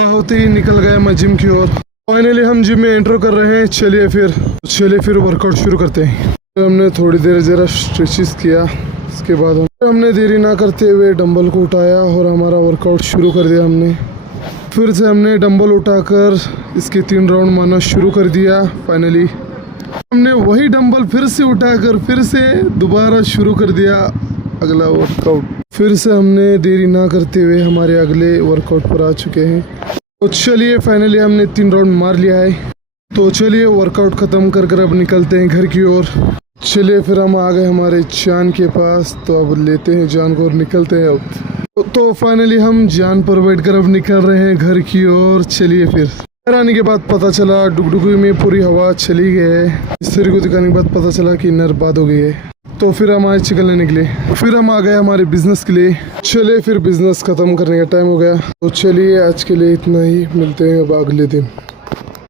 सुबह होते ही निकल गया मैं जिम की ओर। फाइनली हम जिम में एंटर कर रहे हैं। चलिए फिर वर्कआउट शुरू करते हैं। हमने थोड़ी देर जरा स्ट्रेचेस किया, उसके बाद हमने देरी ना करते हुए डंबल को उठाया और हमारा वर्कआउट शुरू कर दिया। हमने फिर से हमने डंबल उठाकर इसके 3 राउंड मारना शुरू कर दिया। फाइनली हमने वही डंबल फिर से उठाकर फिर से दोबारा शुरू कर दिया अगला वर्कआउट। फिर से हमने देरी ना करते हुए हमारे अगले वर्कआउट पर आ चुके हैं। तो चलिए फाइनली हमने 3 राउंड मार लिया है। तो चलिए वर्कआउट ख़त्म कर अब निकलते हैं घर की ओर। चलिए फिर हम आ गए हमारे जान के पास। तो अब लेते हैं जान को और निकलते हैं अब। तो फाइनली हम जान पर बैठ कर अब निकल रहे हैं घर की ओर। चलिए फिर घर आने के बाद पता चला डुगडुगी में पूरी हवा चली गई है। मिस्त्री को दिखाने के बाद पता चला कि नर बाद हो गई है। तो फिर हम आज चिकन लेने के लिए फिर हम आ गए हमारे बिजनेस के लिए। चलिए फिर बिजनेस ख़त्म करने का टाइम हो गया। तो चलिए आज के लिए इतना ही, मिलते हैं अब अगले दिन।